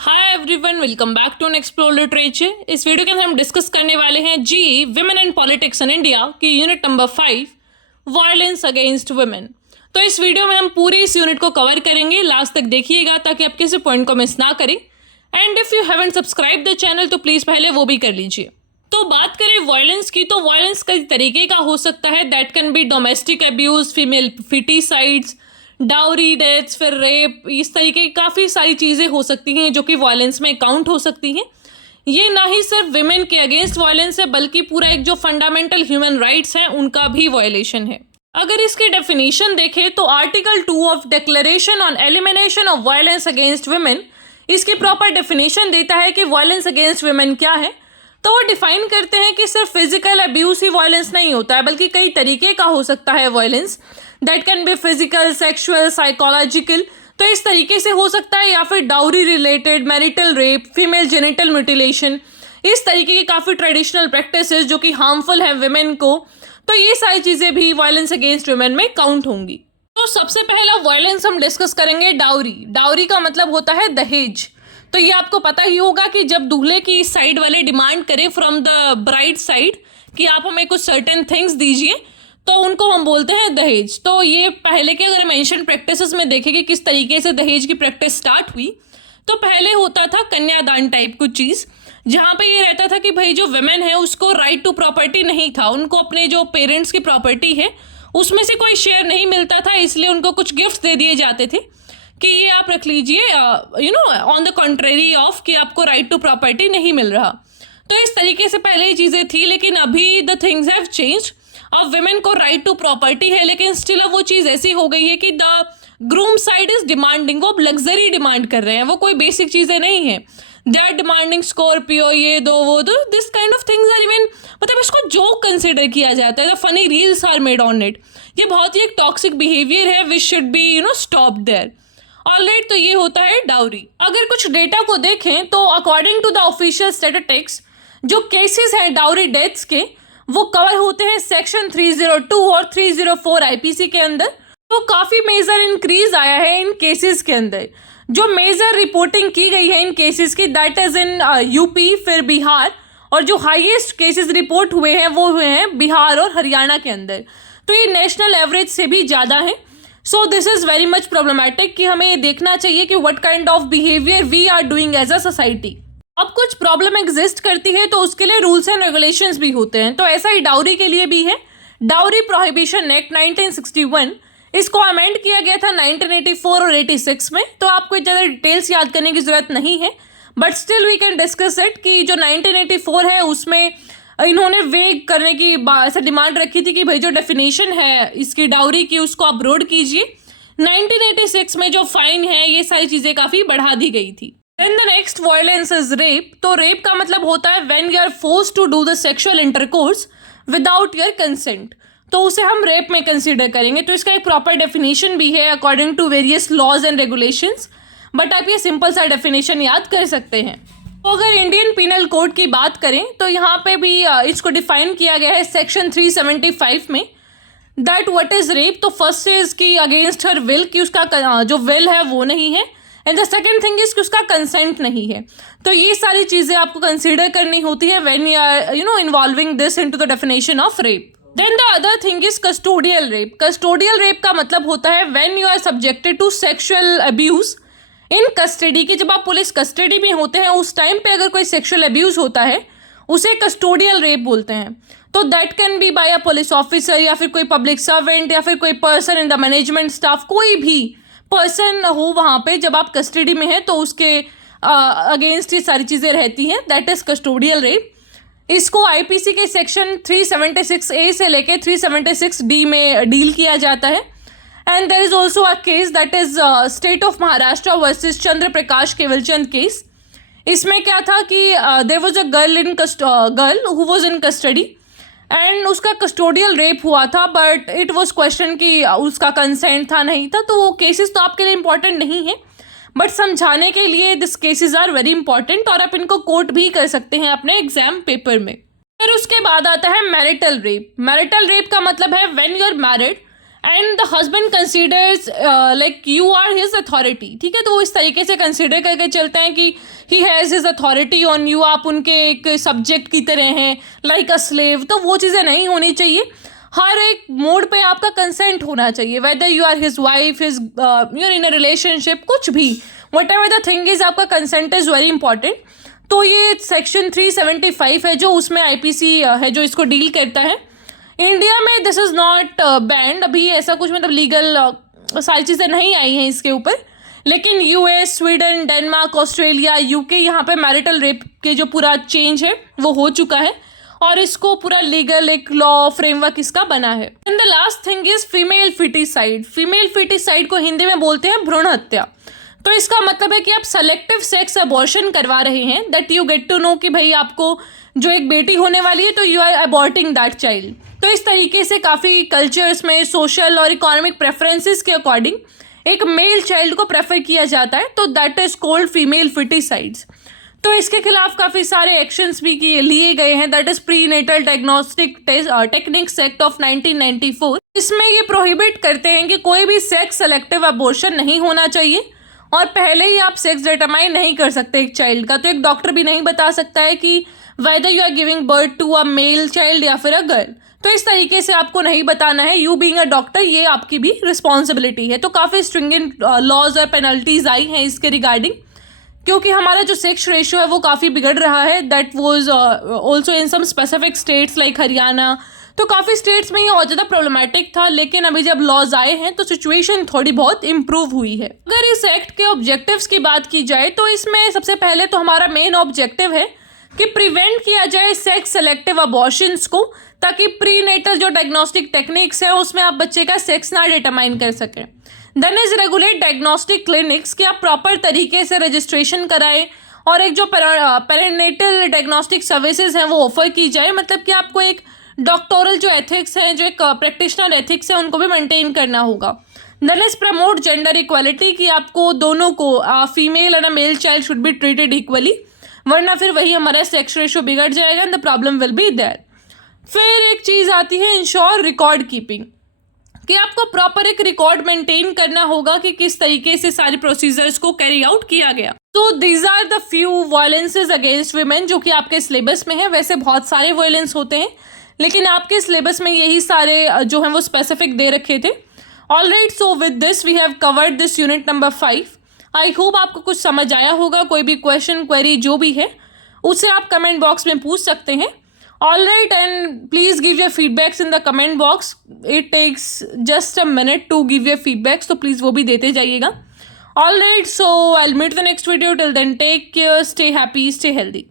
Hi everyone, welcome back to explore literature. इस video के अंदर हम डिस्कस करने वाले हैं जी women and politics in India की unit number 5 violence against women. तो इस वीडियो में हम पूरे इस यूनिट को कवर करेंगे, लास्ट तक देखिएगा ताकि आप किसी पॉइंट को मिस ना करें। And if you haven't subscribe the channel तो प्लीज़ पहले वो भी कर लीजिए। तो बात करें वायलेंस की, तो वायलेंस कई तरीके का हो सकता है। That can be domestic abuse, female foeticides, dowry deaths, फिर रेप, इस तरीके की काफ़ी सारी चीज़ें हो सकती हैं जो कि वायलेंस में काउंट हो सकती हैं। ये ना ही सिर्फ विमेन के अगेंस्ट वायलेंस है बल्कि पूरा एक जो फंडामेंटल ह्यूमन राइट्स हैं उनका भी वायलेशन है। अगर इसकी डेफिनेशन देखें तो article 2 of declaration on elimination of violence against women इसकी प्रॉपर डेफिनेशन देता है कि वायलेंस अगेंस्ट वुमेन क्या है। तो वो डिफाइन करते हैं कि सिर्फ फिजिकल अब्यूज ही वायलेंस नहीं होता है बल्कि कई तरीके का हो सकता है violence. That can B physical, sexual, psychological, तो इस तरीके से हो सकता है, या फिर dowry related, marital rape, female genital mutilation, इस तरीके की काफ़ी ट्रेडिशनल प्रैक्टिसेस जो कि हार्मफुल हैं वुमेन को। तो ये सारी चीज़ें भी वायलेंस अगेंस्ट वुमेन में काउंट होंगी। तो सबसे पहला वायलेंस हम डिस्कस करेंगे डाउरी। डाउरी का मतलब होता है दहेज। तो ये आपको पता ही होगा कि जब दूल्हे की साइड वाले डिमांड करें फ्रॉम द ब्राइड साइड कि आप हमें कुछ सर्टेन थिंग्स दीजिए, तो उनको हम बोलते हैं दहेज। तो ये पहले के अगर हम एंशिएंट प्रैक्टिसेस में देखें कि किस तरीके से दहेज की प्रैक्टिस स्टार्ट हुई, तो पहले होता था कन्यादान टाइप कुछ चीज़, जहाँ पे ये रहता था कि भाई जो वुमेन है उसको राइट टू प्रॉपर्टी नहीं था, उनको अपने जो पेरेंट्स की प्रॉपर्टी है उसमें से कोई शेयर नहीं मिलता था, इसलिए उनको कुछ गिफ्ट दे दिए जाते थे कि ये आप रख लीजिए, ऑन द कॉन्ट्रेरी ऑफ कि आपको राइट टू प्रॉपर्टी नहीं मिल रहा। तो इस तरीके से पहले ये चीज़ें थी, लेकिन अभी द थिंग्स हैव चेंज्ड। अब वुमेन को राइट टू प्रॉपर्टी है, लेकिन स्टिल अब वो चीज़ ऐसी हो गई है कि the groom side is demanding, वो अब लग्जरी डिमांड कर रहे हैं, वो कोई बेसिक चीज़ें नहीं है। दे आर डिमांडिंग स्कॉर्पियो, ये दो वो दो, this kind of things are even, मतलब इसको जोक कंसिडर किया जाता है। The funny reels are made on it. ये बहुत ही एक टॉक्सिक बिहेवियर है which should be stop there. Alright, तो ये होता है डाउरी। अगर कुछ डेटा को देखें तो according to the official statistics जो केसेस हैं डाउरी डेथ्स के वो कवर होते हैं सेक्शन 302 और 304 आईपीसी के अंदर। तो काफ़ी मेजर इंक्रीज आया है इन केसेस के अंदर। जो मेजर रिपोर्टिंग की गई है इन केसेस की, दैट इज इन यूपी, फिर बिहार, और जो हाईएस्ट केसेस रिपोर्ट हुए हैं वो हुए हैं बिहार और हरियाणा के अंदर। तो ये नेशनल एवरेज से भी ज़्यादा है। So this is very much problematic कि हमें ये देखना चाहिए कि what kind of behaviour we are doing as a society. अब कुछ प्रॉब्लम एग्जिस्ट करती है तो उसके लिए रूल्स एंड रेगुलेशंस भी होते हैं, तो ऐसा ही डाउरी के लिए भी है। डाउरी प्रोहिबिशन एक्ट 1961, इसको अमेंड किया गया था 1984 और 86 में। तो आपको ज़्यादा डिटेल्स याद करने की ज़रूरत नहीं है, but still we can discuss it कि जो 1984 है उसमें इन्होंने वेग करने की ऐसा डिमांड रखी थी कि भाई जो डेफिनेशन है इसकी डाउरी की उसको अपलोड कीजिए। 1986 में जो फाइन है ये सारी चीज़ें काफ़ी बढ़ा दी गई थी। Then the next violence is rape. तो रेप का मतलब होता है when you are forced to do the sexual intercourse without your consent, तो उसे हम रेप में कंसीडर करेंगे। तो इसका एक प्रॉपर डेफिनेशन भी है according to various laws and regulations, but आप ये सिंपल सा डेफिनेशन याद कर सकते हैं। तो अगर इंडियन पिनल कोड की बात करें तो यहाँ पे भी इसको डिफाइन किया गया है सेक्शन 375 में, दैट व्हाट इज रेप। तो फर्स्ट इज कि अगेंस्ट हर विल, कि उसका जो विल है वो नहीं है, and the second thing is कि उसका कंसेंट नहीं है। तो ये सारी चीज़ें आपको कंसीडर करनी होती है when you are involving this into the definition of rape. Then the other thing is custodial rape. Custodial rape का मतलब होता है when you are subjected to sexual abuse in custody, की जब आप पुलिस कस्टडी में होते हैं उस टाइम पे अगर कोई सेक्सुअल अब्यूज होता है उसे कस्टोडियल रेप बोलते हैं। तो that can be by a police officer, या फिर कोई पब्लिक सर्वेंट, या फिर कोई person in the management staff, कोई भी पर्सन हो वहाँ पे जब आप कस्टडी में हैं तो उसके अगेंस्ट ये सारी चीज़ें रहती हैं, दैट इज कस्टोडियल रेप। इसको आईपीसी के सेक्शन 376A से लेके 376D में डील किया जाता है। And there is also a case that is state of Maharashtra versus Chandra Prakash Kevalchand case. इसमें क्या था कि there was a girl who was in custody and उसका कस्टोडियल रेप हुआ था, बट इट वाज क्वेश्चन कि उसका कंसेंट था नहीं था। तो वो केसेस तो आपके लिए इंपॉर्टेंट नहीं है, बट समझाने के लिए this cases are very important, और आप इनको कोट भी कर सकते हैं अपने एग्जाम पेपर में। फिर उसके बाद आता है मैरिटल रेप। मैरिटल रेप का मतलब है when you are married and the husband considers like you are his authority, ठीक है, तो वो इस तरीके से कंसिडर करके चलते हैं कि he has his authority on you, आप उनके एक सब्जेक्ट की तरह हैं, लाइक अ स्लेव। तो वो चीज़ें नहीं होनी चाहिए। हर एक मोड पे आपका कंसेंट होना चाहिए, whether you are his wife, his you are in a relationship, कुछ भी, whatever the thing is, आपका कंसेंट इज़ वेरी इंपॉर्टेंट। तो ये सेक्शन 375 है जो उसमें आईपीसी है जो इसको डील करता है। इंडिया में दिस इज़ नॉट बैंड, अभी ऐसा कुछ मतलब लीगल सारी चीज़ें नहीं आई हैं इसके ऊपर, लेकिन US, Sweden, Denmark, Australia, UK, यहाँ पे मैरिटल रेप के जो पूरा चेंज है वो हो चुका है और इसको पूरा लीगल एक लॉ फ्रेमवर्क इसका बना है। And the last thing is female foeticide. Female foeticide को हिंदी में बोलते हैं भ्रूण हत्या। तो इसका मतलब है कि आप सेलेक्टिव सेक्स अबॉर्शन करवा रहे हैं, that you get to know कि भाई आपको जो एक बेटी होने वाली है तो यू आर अबॉर्टिंग दैट चाइल्ड। तो इस तरीके से काफ़ी कल्चर्स में सोशल और इकोनॉमिक प्रेफरेंसेस के अकॉर्डिंग एक मेल चाइल्ड को प्रेफर किया जाता है, तो दैट इज कॉल्ड फीमेल फिटिसाइड्स। तो इसके खिलाफ काफ़ी सारे एक्शंस भी लिए गए हैं, that is prenatal diagnostic techniques act of 1994। इसमें ये प्रोहिबिट करते हैं कि कोई भी सेक्स सेलेक्टिव अबॉर्शन नहीं होना चाहिए और पहले ही आप सेक्स डिटरमाइन नहीं कर सकते एक चाइल्ड का। तो एक डॉक्टर भी नहीं बता सकता है कि whether you are giving birth to a male child या फिर अ गर्ल। तो इस तरीके से आपको नहीं बताना है, यू बीइंग अ डॉक्टर, ये आपकी भी रिस्पॉन्सिबिलिटी है। तो काफ़ी स्ट्रिंजेंट लॉज और पेनल्टीज आई हैं इसके रिगार्डिंग, क्योंकि हमारा जो सेक्स रेशियो है वो काफ़ी बिगड़ रहा है। That was also in some specific states like Haryana. तो काफ़ी स्टेट्स में ये और ज़्यादा प्रॉब्लमेटिक था, लेकिन अभी जब लॉज आए हैं तो सिचुएशन थोड़ी बहुत इम्प्रूव हुई है। अगर इस एक्ट के ऑब्जेक्टिव्स की बात की जाए तो इसमें सबसे पहले तो हमारा मेन ऑब्जेक्टिव है कि प्रिवेंट किया जाए सेक्स सेलेक्टिव अबॉर्शंस को, ताकि प्री नेटल जो डायग्नोस्टिक टेक्निक्स है उसमें आप बच्चे का सेक्स ना डिटरमाइन कर सकें। Then is regulate diagnostic clinics, कि आप प्रॉपर तरीके से रजिस्ट्रेशन कराएं और एक जो पेरेनेटल डायग्नोस्टिक सर्विसेज हैं वो ऑफर की जाए। मतलब कि आपको एक डॉक्टोरल जो एथिक्स हैं, जो एक प्रैक्टिशनर एथिक्स है, उनको भी मेंटेन करना होगा। Then is promote gender equality, कि आपको दोनों को female and a male child should be treated equally, वरना फिर वही हमारा सेक्स रेशियो बिगड़ जाएगा and the problem will be there. फिर एक चीज़ आती है इंश्योर रिकॉर्ड कीपिंग, कि आपको प्रॉपर एक रिकॉर्ड मेंटेन करना होगा कि किस तरीके से सारी प्रोसीजर्स को कैरी आउट किया गया। तो these are the few violences against women जो कि आपके सिलेबस में है। वैसे बहुत सारे वायलेंस होते हैं, लेकिन आपके सिलेबस में यही सारे जो हैं वो स्पेसिफिक दे रखे थे। Alright, so with this we have covered this unit number 5। I hope आपको कुछ समझ आया होगा। कोई भी क्वेश्चन क्वेरी जो भी है उसे आप कमेंट बॉक्स में पूछ सकते हैं। Alright, and please give your feedbacks in the comment box. It takes just a minute to give your feedback, so please वो भी देते जाइएगा। Alright, so I'll meet the next video. Till then, take care, stay happy, stay healthy.